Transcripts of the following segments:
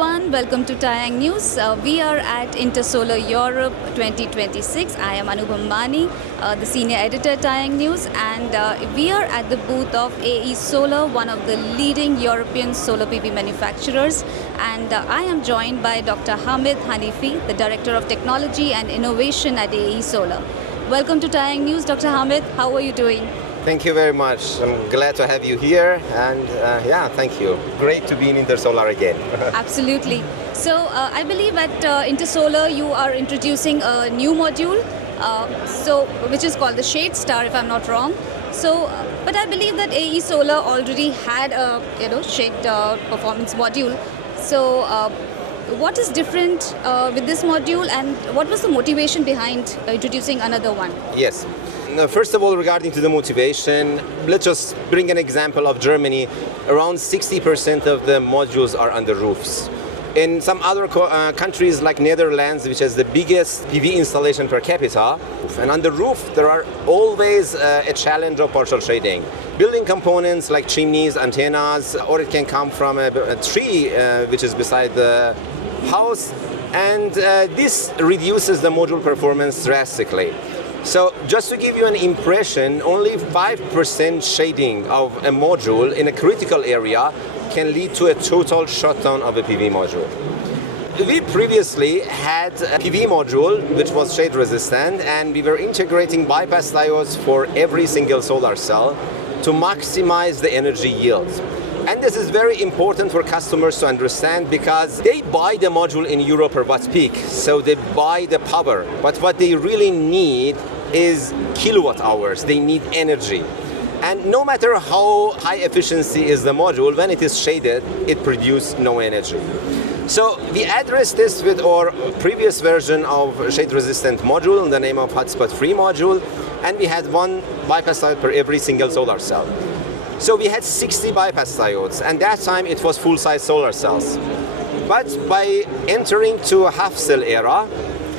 everyone, welcome to TaiyangNews. We are at Intersolar Europe 2026. I am Bhambhani, the senior editor at TaiyangNews, and we are at the booth of AE Solar, one of the leading European solar PV manufacturers. And I am joined by Dr. Hamid Hanifi, the Director of Technology and Innovation at AE Solar. Welcome to TaiyangNews, Dr. Hamid. How are you doing? Thank you very much. I'm glad to have you here, and thank you. Great to be in Intersolar again. Absolutely. So I believe at Intersolar you are introducing a new module, which is called the ShadeStar, if I'm not wrong. So, but I believe that AE Solar already had a shade performance module. So, what is different with this module, and what was the motivation behind introducing another one? Yes. First of all, regarding to the motivation, let's just bring an example of Germany. Around 60% of the modules are under roofs. In some other countries like Netherlands, which has the biggest PV installation per capita, and on the roof there are always a challenge of partial shading. Building components like chimneys, antennas, or it can come from a tree which is beside the house, and this reduces the module performance drastically. So just to give you an impression, only 5% shading of a module in a critical area can lead to a total shutdown of a PV module. We previously had a PV module which was shade resistant, and we were integrating bypass diodes for every single solar cell to maximize the energy yield. And this is very important for customers to understand, because they buy the module in euro per watt peak, so they buy the power. But what they really need is kilowatt hours. They need energy. And no matter how high efficiency is the module, when it is shaded, it produces no energy. So we addressed this with our previous version of shade-resistant module in the name of Hotspot-Free module, and we had one bypass diode per every single solar cell. So we had 60 bypass diodes, and that time it was full-size solar cells. But by entering to a half-cell era,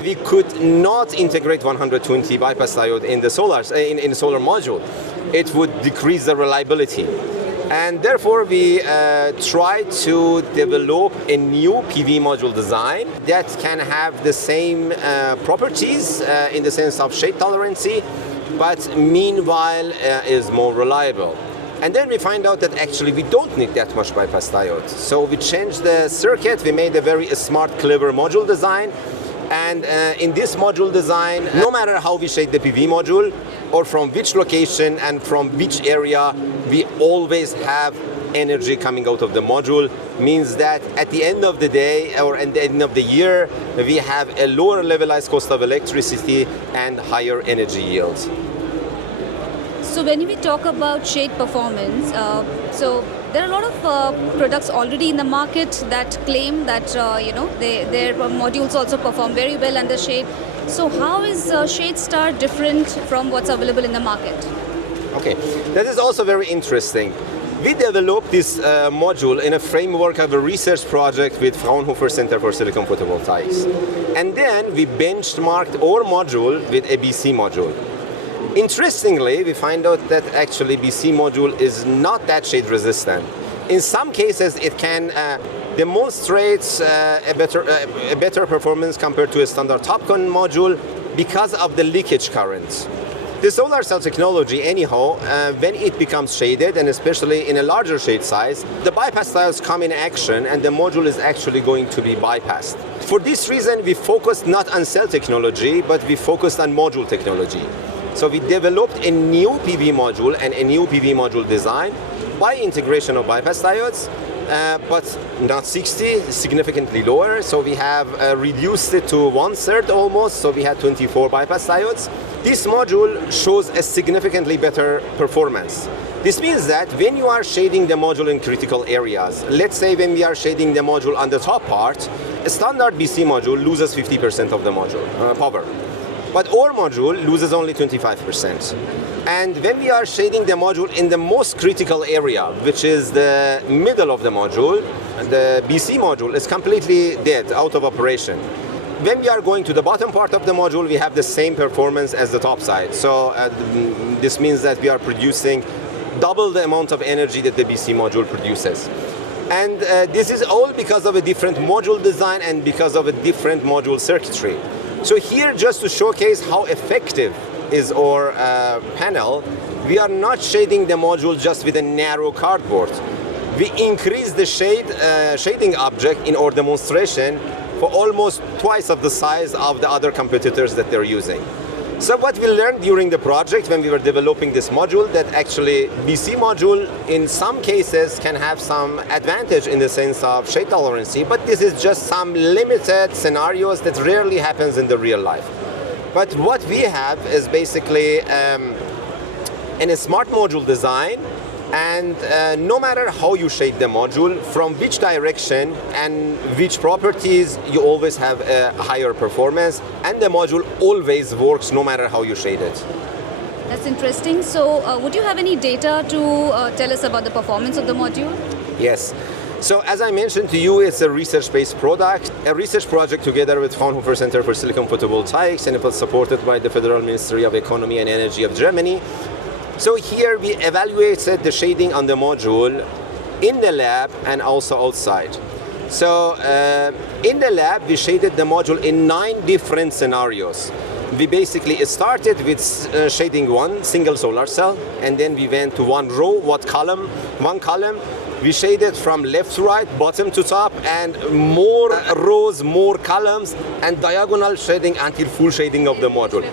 we could not integrate 120 bypass diode in the solar module. It would decrease the reliability. And therefore we tried to develop a new PV module design that can have the same properties in the sense of shade tolerancy, but meanwhile is more reliable. And then we find out that actually we don't need that much bypass diode. So we changed the circuit, we made a very smart, clever module design. And in this module design, no matter how we shade the PV module, or from which location and from which area, we always have energy coming out of the module. Means that at the end of the day, or at the end of the year, we have a lower levelized cost of electricity and higher energy yields. So when we talk about shade performance, so there are a lot of products already in the market that claim that their modules also perform very well under shade. So how is ShadeStar different from what's available in the market? Okay, that is also very interesting. We developed this module in a framework of a research project with Fraunhofer Center for Silicon Photovoltaics. And then we benchmarked our module with a BC module. Interestingly, we find out that actually BC module is not that shade resistant. In some cases, it can demonstrate a better performance compared to a standard TOPCon module because of the leakage current. The solar cell technology, anyhow, when it becomes shaded, and especially in a larger shade size, the bypass diodes come in action and the module is actually going to be bypassed. For this reason, we focused not on cell technology, but we focused on module technology. So we developed a new PV module and a new PV module design by integration of bypass diodes, but not 60, significantly lower. So we have reduced it to 1/3 almost, so we had 24 bypass diodes. This module shows a significantly better performance. This means that when you are shading the module in critical areas, let's say when we are shading the module on the top part, a standard BC module loses 50% of the module power. But our module loses only 25%. And when we are shading the module in the most critical area, which is the middle of the module, the BC module is completely dead, out of operation. When we are going to the bottom part of the module, we have the same performance as the top side. So this means that we are producing double the amount of energy that the BC module produces. And this is all because of a different module design and because of a different module circuitry. So here, just to showcase how effective is our panel, we are not shading the module just with a narrow cardboard. We increase the shading object in our demonstration for almost twice of the size of the other competitors that they're using. So what we learned during the project when we were developing this module, that actually BC module in some cases can have some advantage in the sense of shade tolerancy, but this is just some limited scenarios that rarely happens in the real life. But what we have is basically in a smart module design, and no matter how you shade the module, from which direction and which properties, you always have a higher performance, and the module always works no matter how you shade it. That's interesting. So would you have any data to tell us about the performance of the module? Yes. So as I mentioned to you, it's a research-based product, a research project together with Fraunhofer Center for Silicon Photovoltaics, and it was supported by the Federal Ministry of Economy and Energy of Germany. So here we evaluated the shading on the module in the lab and also outside. So in the lab, we shaded the module in 9 different scenarios. We basically started with shading one single solar cell, and then we went to one column. We shaded from left to right, bottom to top, and more rows, more columns, and diagonal shading until full shading of the module.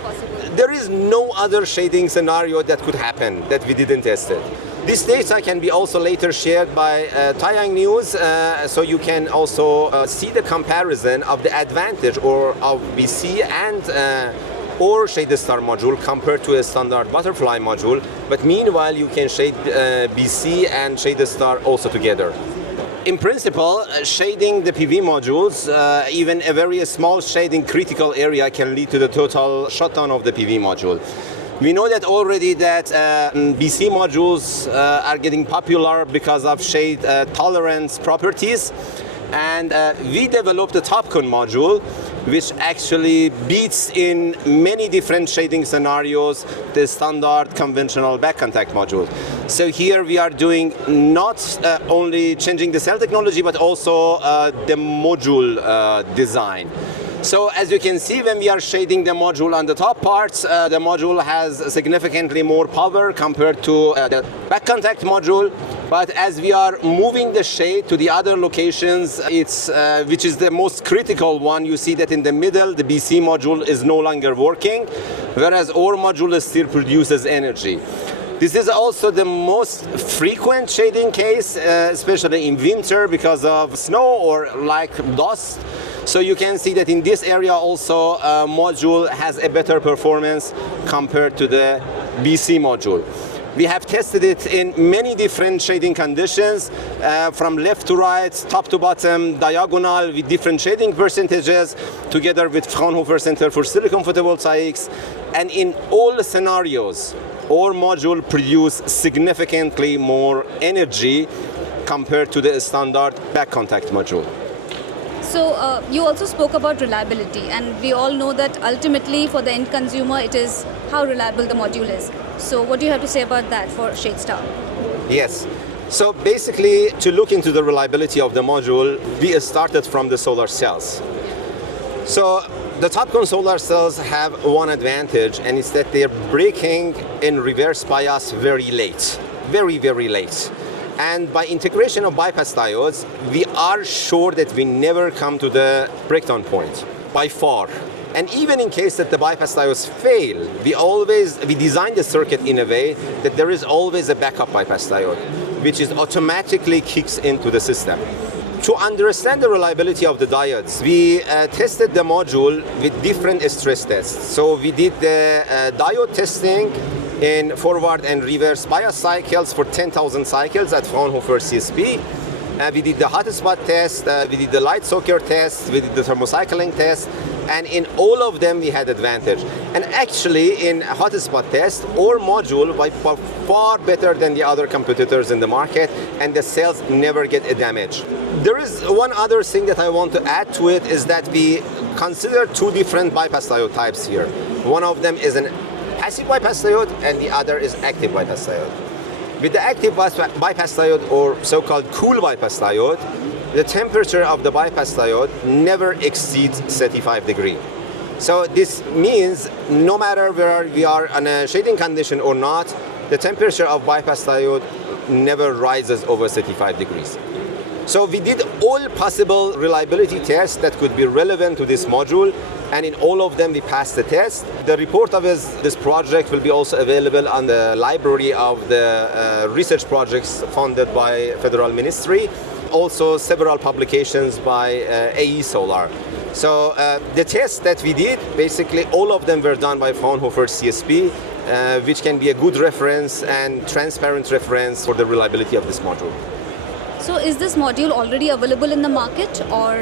There is no other shading scenario that could happen that we didn't test it. This data can be also later shared by TaiyangNews, so you can also see the comparison of the advantage of BC and or ShadeStar module compared to a standard butterfly module. But meanwhile, you can shade BC and ShadeStar also together. In principle, shading the PV modules, even a very small shading critical area can lead to the total shutdown of the PV module. We know that already that BC modules are getting popular because of shade tolerance properties, and we developed a TOPCon module which actually beats in many different shading scenarios the standard conventional back contact module. So here we are doing not only changing the cell technology, but also the module design. So as you can see, when we are shading the module on the top parts, the module has significantly more power compared to the back contact module. But as we are moving the shade to the other locations, which is the most critical one, you see that in the middle, the BC module is no longer working, whereas our module still produces energy. This is also the most frequent shading case, especially in winter because of snow or like dust. So you can see that in this area also module has a better performance compared to the BC module. We have tested it in many different shading conditions, from left to right, top to bottom, diagonal, with different shading percentages, together with Fraunhofer Center for Silicon Photovoltaics. And in all scenarios, our module produces significantly more energy compared to the standard back contact module. So you also spoke about reliability, and we all know that ultimately for the end consumer it is how reliable the module is. So what do you have to say about that for ShadeStar? Yes. So basically, to look into the reliability of the module, we started from the solar cells. So the TOPCon solar cells have one advantage, and it's that they're breaking in reverse bias very late, very, very late. And by integration of bypass diodes, we are sure that we never come to the breakdown point, by far. And even in case that the bypass diodes fail, we design the circuit in a way that there is always a backup bypass diode, which is automatically kicks into the system. To understand the reliability of the diodes, we tested the module with different stress tests. So we did the diode testing in forward and reverse bias cycles for 10,000 cycles at Fraunhofer CSP. We did the hotspot test, we did the light soaker test, we did the thermocycling test, and in all of them we had advantage. And actually in hotspot test, our module was far better than the other competitors in the market, and the cells never get a damage. There is one other thing that I want to add to it, is that we consider 2 different bypass diode types here. One of them is an passive bypass diode and the other is active bypass diode. With the active bypass diode, or so-called cool bypass diode, the temperature of the bypass diode never exceeds 35 degrees. So this means no matter where we are in a shading condition or not, the temperature of bypass diode never rises over 35 degrees. So we did all possible reliability tests that could be relevant to this module, and in all of them we passed the test. The report of this project will be also available on the library of the research projects funded by Federal Ministry. Also several publications by AE Solar. So the tests that we did, basically all of them were done by Fraunhofer CSP, which can be a good reference and transparent reference for the reliability of this module. So is this module already available in the market, or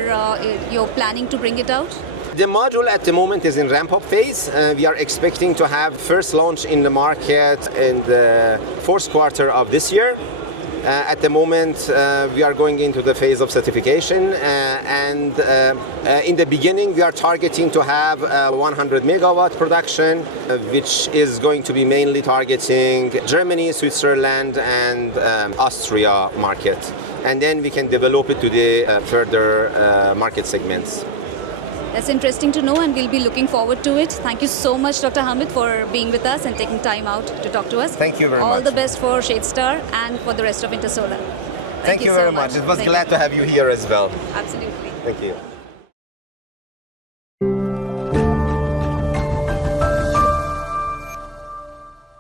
you're planning to bring it out? The module at the moment is in ramp-up phase. We are expecting to have first launch in the market in the fourth quarter of this year. At the moment, we are going into the phase of certification, and in the beginning, we are targeting to have 100 megawatt production, which is going to be mainly targeting Germany, Switzerland, and Austria market. And then we can develop it to the further market segments. That's interesting to know, and we'll be looking forward to it. Thank you so much, Dr. Hamid, for being with us and taking time out to talk to us. Thank you very much. All the best for ShadeStar and for the rest of Intersolar. Thank you very much. It was glad to have you here as well. Absolutely. Thank you.